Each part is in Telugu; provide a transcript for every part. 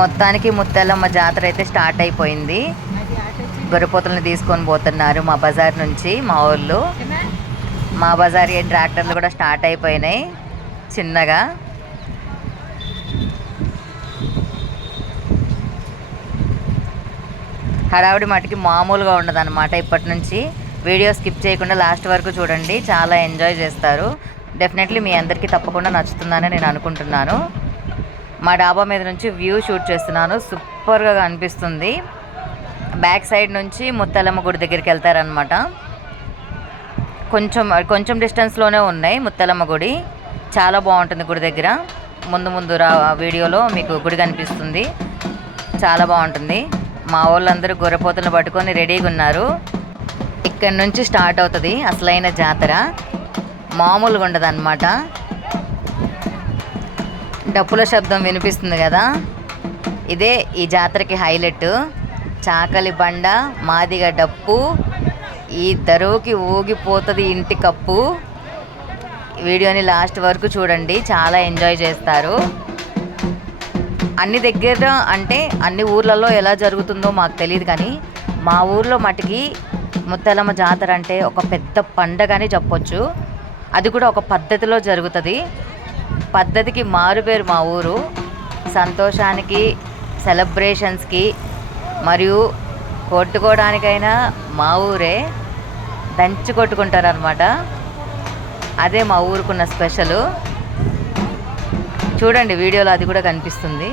మొత్తానికి ముత్తాలమ్మ జాతర అయితే స్టార్ట్ అయిపోయింది. గొర్రెపోతులను తీసుకొని పోతున్నారు మా బజార్ నుంచి మా ఊళ్ళో మా బజార్ ట్రాక్టర్లు కూడా స్టార్ట్ అయిపోయినాయి చిన్నగా. హడావిడి మటుకి మామూలుగా ఉండదన్నమాట ఇప్పటి నుంచి. వీడియో స్కిప్ చేయకుండా లాస్ట్ వరకు చూడండి చాలా ఎంజాయ్ చేస్తారు. డెఫినెట్లీ మీ అందరికీ తప్పకుండా నచ్చుతుందని నేను అనుకుంటున్నాను. మా డాబా మీద నుంచి వ్యూ షూట్ చేస్తున్నాను. సూపర్గా అనిపిస్తుంది బ్యాక్ సైడ్ నుంచి ముత్తాలమ్మ గుడి దగ్గరికి వెళ్తారనమాట కొంచెం కొంచెం డిస్టెన్స్లోనే ఉన్నాయి ముత్తాలమ్మ గుడి. చాలా బాగుంటుంది గుడి దగ్గర. ముందు ముందు రా వీడియోలో మీకు గుడి కనిపిస్తుంది. చాలా బాగుంటుంది. మా వాళ్ళందరూ గొర్రెపోతులు పట్టుకొని రెడీగా ఉన్నారు. ఇక్కడ నుంచి స్టార్ట్ అవుతుంది అసలైన జాతర. మామూలుగా ఉండదు అనమాట డప్పుల శబ్దం వినిపిస్తుంది కదా? ఇదే ఈ జాతరకి హైలైట్. చాకలి బండ మాదిగ డప్పు ఈ దరువుకి ఊగిపోతుంది ఇంటి కప్పు. వీడియోని లాస్ట్ వరకు చూడండి చాలా ఎంజాయ్ చేస్తారు. అన్ని దగ్గర అంటే అన్ని ఊర్లలో ఎలా జరుగుతుందో మాకు తెలియదు కానీ మా ఊర్లో మటుకి ముత్తలమ్మ జాతర అంటే ఒక పెద్ద పండగ అని చెప్పొచ్చు. అది కూడా ఒక పద్ధతిలో జరుగుతుంది. పద్ధతికి మారుపేరు మా ఊరు. సంతోషానికి సెలబ్రేషన్స్కి మరియు కొట్టుకోవడానికైనా మా ఊరే దంచి కొట్టుకుంటారనమాట అదే మా ఊరుకున్న స్పెషల్. చూడండి వీడియోలో అది కూడా కనిపిస్తుంది.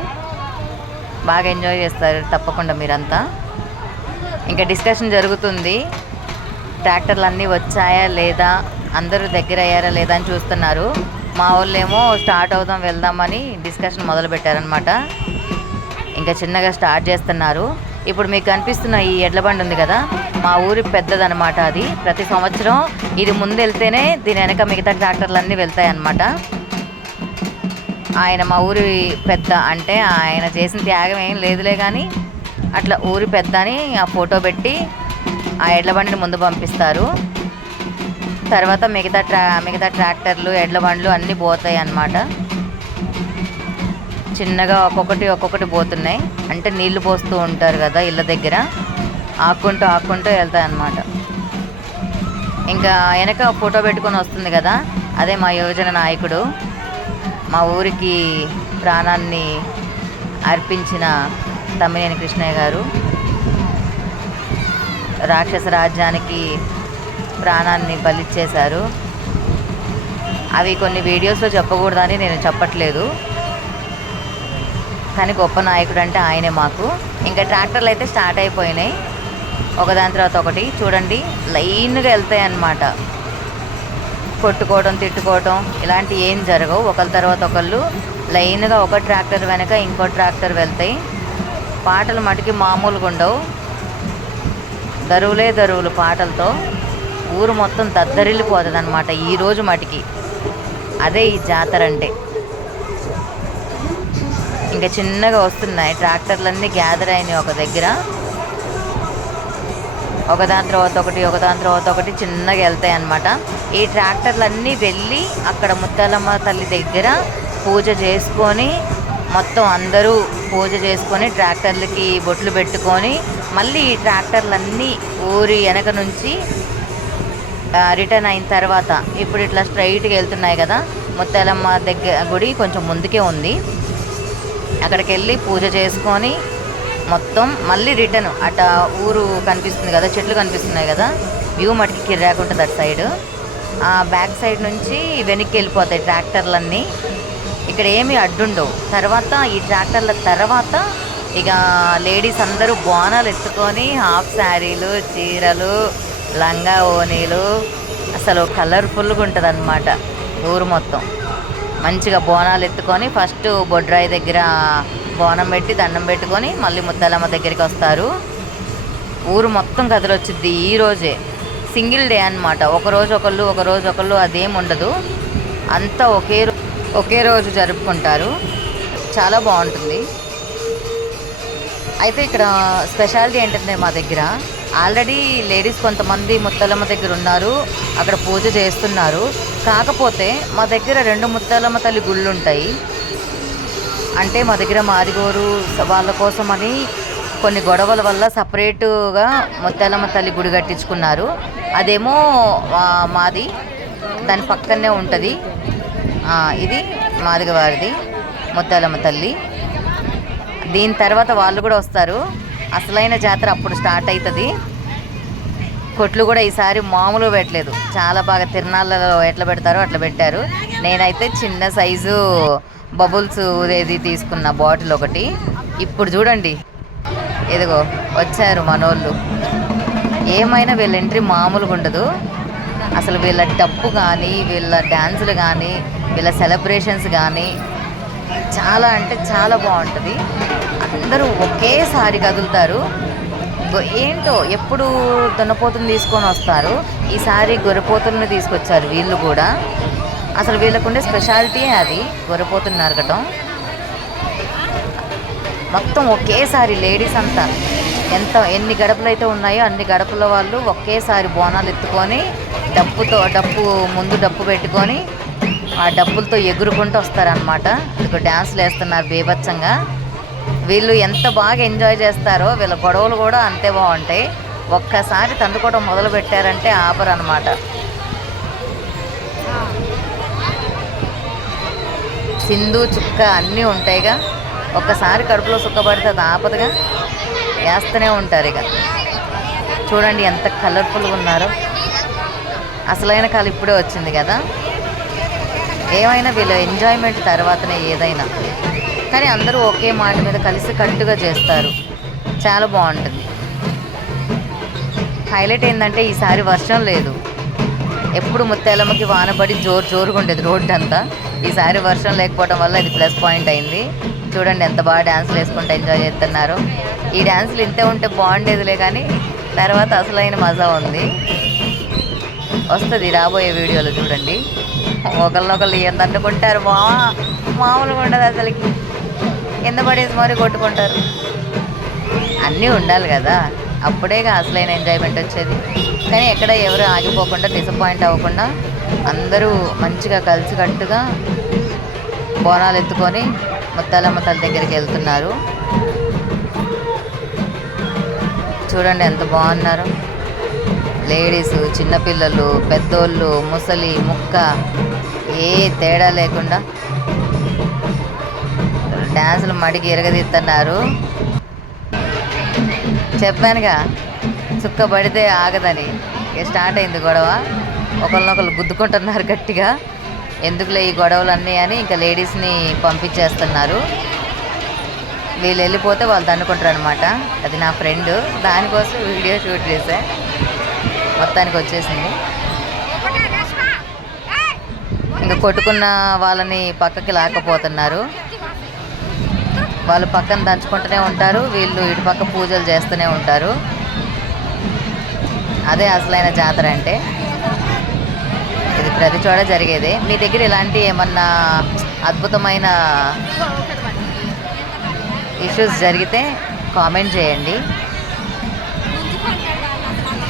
బాగా ఎంజాయ్ చేస్తారు తప్పకుండా మీరంతా. ఇంకా డిస్కషన్ జరుగుతుంది. ట్రాక్టర్లు అన్నీ వచ్చాయా లేదా? అందరూ దగ్గర అయ్యారా లేదా అని చూస్తున్నారు. మా వాళ్ళేమో స్టార్ట్ అవుదాం వెళ్దామని డిస్కషన్ మొదలు పెట్టారనమాట ఇంకా చిన్నగా స్టార్ట్ చేస్తున్నారు. ఇప్పుడు మీకు కనిపిస్తున్న ఈ ఎడ్ల బండి ఉంది కదా మా ఊరి పెద్దదనమాట అది. ప్రతి సంవత్సరం ఇది ముందు వెళ్తేనే దీని వెనక మిగతా ట్రాక్టర్లు అన్నీ వెళ్తాయి అన్నమాట ఆయన మా ఊరి పెద్ద అంటే ఆయన చేసిన త్యాగం ఏం లేదులే కానీ అట్లా ఊరి పెద్ద అని ఆ ఫోటో పెట్టి ఆ ఎడ్ల బండిని ముందు పంపిస్తారు. తర్వాత మిగతా ట్రా మిగతా ట్రాక్టర్లు ఎడ్ల బండ్లు అన్నీ పోతాయి అన్నమాట. చిన్నగా ఒక్కొక్కటి ఒక్కొక్కటి పోతున్నాయి. అంటే నీళ్ళు పోస్తూ ఉంటారు కదా ఇళ్ళ దగ్గర. ఆక్కుంటూ ఆక్కుంటూ వెళ్తాయి అన్నమాట. ఇంకా వెనక ఫోటో పెట్టుకొని వస్తుంది కదా అదే మా యువజన నాయకుడు. మా ఊరికి ప్రాణాన్ని అర్పించిన తమ్మినేని కృష్ణయ్య గారు. రాక్షస రాజ్యానికి ప్రాణాన్ని బలిచ్చేశారు. అవి కొన్ని వీడియోస్లో చెప్పకూడదని నేను చెప్పట్లేదు. కానీ గొప్ప నాయకుడు అంటే ఆయనే మాకు. ఇంకా ట్రాక్టర్లు అయితే స్టార్ట్ అయిపోయినాయి. ఒకదాని తర్వాత ఒకటి. చూడండి లైన్గా వెళ్తాయి అన్నమాట. కొట్టుకోవడం తిట్టుకోవడం ఇలాంటి ఏం జరగవు. ఒకళ్ళ తర్వాత ఒకళ్ళు లైన్గా ఒక ట్రాక్టర్ వెనక ఇంకో ట్రాక్టర్ వెళ్తాయి. పాటలు మటుకి మామూలుగా ఉండవు. దరువులే దరువులు పాటలతో. ఊరు మొత్తం దద్దరిల్లిపోతుంది అనమాట ఈరోజు మటుకి. అదే ఈ జాతర అంటే. ఇంకా చిన్నగా వస్తున్నాయి. ట్రాక్టర్లన్నీ గ్యాదర్ అయినాయి ఒక దగ్గర. ఒకదాని తర్వాత ఒకటి ఒకదాని తర్వాత ఒకటి చిన్నగా వెళ్తాయి అన్నమాట ఈ ట్రాక్టర్లన్నీ వెళ్ళి అక్కడ ముత్తాలమ్మ తల్లి దగ్గర పూజ చేసుకొని మొత్తం అందరూ పూజ చేసుకొని ట్రాక్టర్లకి బొట్లు పెట్టుకొని మళ్ళీ ఈ ట్రాక్టర్లన్నీ ఊరి వెనక నుంచి రిటర్న్ అయిన తర్వాత ఇప్పుడు ఇట్లా స్ట్రైట్గా వెళ్తున్నాయి కదా ముత్తాలమ్మ దగ్గర గుడి కొంచెం ముందుకే ఉంది. అక్కడికి వెళ్ళి పూజ చేసుకొని మొత్తం మళ్ళీ రిటర్న్ అట ఊరు కనిపిస్తుంది కదా చెట్లు కనిపిస్తున్నాయి కదా వ్యూ మటుకి కిర్రాకుంటుంది అటు సైడ్ ఆ బ్యాక్ సైడ్ నుంచి వెనక్కి వెళ్ళిపోతాయి ట్రాక్టర్లన్నీ. ఇక్కడ ఏమి అడ్డుండవు. తర్వాత ఈ ట్రాక్టర్ల తర్వాత ఇక లేడీస్ అందరూ బోనాలు ఎత్తుకొని హాఫ్ శారీలు చీరలు లంగా ఓనీలు అసలు కలర్ఫుల్గా ఉంటుంది అనమాట ఊరు మొత్తం. మంచిగా బోనాలు ఎత్తుకొని ఫస్ట్ బొడ్రాయి దగ్గర బోనం పెట్టి దండం పెట్టుకొని మళ్ళీ ముద్దలమ్మ దగ్గరికి వస్తారు. ఊరు మొత్తం కదిలొచ్చుద్ది ఈ రోజే. సింగిల్ డే అనమాట ఒకరోజు ఒకళ్ళు ఒకరోజు ఒకళ్ళు అదేం ఉండదు. అంతా ఒకే రో- ఒకే రోజు జరుపుకుంటారు. చాలా బాగుంటుంది. అయితే ఇక్కడ స్పెషాలిటీ ఏంటంటే మా దగ్గర ఆల్రెడీ లేడీస్ కొంతమంది ముత్తలమ్మ దగ్గర ఉన్నారు అక్కడ పూజ చేస్తున్నారు. కాకపోతే మా దగ్గర రెండు ముత్తలమ్మ తల్లి గుళ్ళు ఉంటాయి అంటే మా దగ్గర మాదిగోరు వాళ్ళ కోసమని కొన్ని గొడవల వల్ల సపరేటుగా ముత్తాలమ్మ తల్లి గుడి కట్టించుకున్నారు. అదేమో మాది దాని పక్కనే ఉంటుంది. ఇది మాదిగ వారిది ముత్తాలమ్మ తల్లి. దీని తర్వాత వాళ్ళు కూడా వస్తారు. అసలైన జాతర అప్పుడు స్టార్ట్ అవుతుంది కొట్లు కూడా ఈసారి మామూలుగా పెట్టలేదు. చాలా బాగా తిరునాళ్ళలో ఎట్లా పెడతారో అట్లా పెట్టారు. నేనైతే చిన్న సైజు బబుల్స్ ఏది తీసుకున్న బాటిల్ ఒకటి. ఇప్పుడు చూడండి. ఇదిగో వచ్చారు మనోళ్ళు. ఏమైనా వీళ్ళ ఎంట్రీ మామూలుగా ఉండదు. అసలు వీళ్ళ డప్పు కానీ వీళ్ళ డ్యాన్సులు కానీ వీళ్ళ సెలబ్రేషన్స్ కానీ చాలా అంటే చాలా బాగుంటుంది. అందరూ ఒకేసారి కదులుతారు. ఏంటో ఎప్పుడు దున్నపోతుని తీసుకొని వస్తారు. ఈసారి గొర్రెపోతులను తీసుకొచ్చారు వీళ్ళు కూడా. అసలు వీళ్ళకుండే స్పెషాలిటీ అది గొర్రెపోతుని నరకటం. మొత్తం ఒకేసారి లేడీస్ అంతా ఎంత ఎన్ని గడపలు అయితే ఉన్నాయో అన్ని గడపల వాళ్ళు ఒకేసారి బోనాలు ఎత్తుకొని డప్పుతో డప్పు ముందు డప్పు పెట్టుకొని ఆ డప్పులతో ఎగురుకుంటూ వస్తారనమాట ఇదిగో డ్యాన్స్లు వేస్తున్నారు బీభత్సంగా. వీళ్ళు ఎంత బాగా ఎంజాయ్ చేస్తారో వీళ్ళ గొడవలు కూడా అంతే బాగుంటాయి. ఒక్కసారి తండ్రుకోవడం మొదలు పెట్టారంటే ఆపరు అనమాట సింధు చుక్క అన్నీ ఉంటాయిగా. ఒక్కసారి కడుపులో సుక్కబడితే అది ఆపదుగా. వేస్తూనే ఉంటారు ఇక చూడండి ఎంత కలర్ఫుల్గా ఉన్నారో. అసలైన కాలు ఇప్పుడే వచ్చింది కదా. ఏమైనా వీళ్ళ ఎంజాయ్మెంట్ తర్వాతనే ఏదైనా. కానీ అందరూ ఒకే మాట మీద కలిసి కట్టుగా చేస్తారు. చాలా బాగుంటుంది. హైలైట్ ఏంటంటే ఈసారి వర్షం లేదు. ఎప్పుడు ముత్యాలమ్మకి వానపడి జోరు జోరుగా ఉండేది రోడ్డు అంతా ఈసారి వర్షం లేకపోవడం వల్ల ఇది ప్లస్ పాయింట్ అయింది. చూడండి ఎంత బాగా డ్యాన్స్లు వేసుకుంటూ ఎంజాయ్ చేస్తున్నారు. ఈ డ్యాన్స్లు ఇంతే ఉంటే బాగుండేదిలే కానీ తర్వాత అసలైన మజా ఉంది. వస్తుంది రాబోయే వీడియోలో చూడండి. ఒకళ్ళనొకళ్ళు ఎంత అంటుకుంటారు మా మామూలుగా ఉండదు అసలుకి. కింద పడేసి మరి కొట్టుకుంటారు. అన్నీ ఉండాలి కదా. అప్పుడేగా అసలైన ఎంజాయ్మెంట్ వచ్చేది. కానీ ఎక్కడ ఎవరు ఆగిపోకుండా డిసప్పాయింట్ అవ్వకుండా అందరూ మంచిగా కలిసికట్టుగా బోనాలు ఎత్తుకొని ముత్తాలమ్మ తల్లి దగ్గరికి వెళ్తున్నారు. చూడండి ఎంత బాగున్నారు. లేడీస్ చిన్నపిల్లలు పెద్దోళ్ళు ముసలి ముక్క. ఏ తేడా లేకుండా డ్యాన్సులు మడికి ఎరగదీస్తున్నారు. చెప్పానుగా చుక్క పడితే ఆగదని. ఇక స్టార్ట్ అయింది గొడవ. ఒకరినొకరు గుద్దుకుంటున్నారు గట్టిగా. ఎందుకులే ఈ గొడవలన్నీ అని ఇంకా లేడీస్ని పంపించేస్తున్నారు. వీళ్ళు వెళ్ళిపోతే వాళ్ళు దండుకుంటారు అనమాట అది నా ఫ్రెండ్. దానికోసం వీడియో షూట్ చేసే మొత్తానికి వచ్చేసింది. ఇంకా కొట్టుకున్న వాళ్ళని పక్కకి లేకపోతున్నారు వాళ్ళు పక్కన దంచుకుంటూనే ఉంటారు. వీళ్ళు ఇటు పక్క పూజలు చేస్తూనే ఉంటారు. అదే అసలైన జాతర అంటే. ఇది ప్రతి చోట జరిగేదే. మీ దగ్గర ఇలాంటి ఏమన్నా అద్భుతమైన ఇష్యూస్ జరిగితే కామెంట్ చేయండి.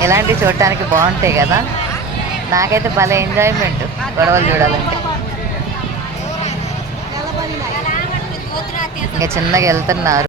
ఇలాంటివి చూడటానికి బాగుంటాయి కదా. నాకైతే భలే ఎంజాయ్మెంట్ గొడవలు చూడాలంటే. ఇంకా చిన్నగా వెళ్తున్నారు.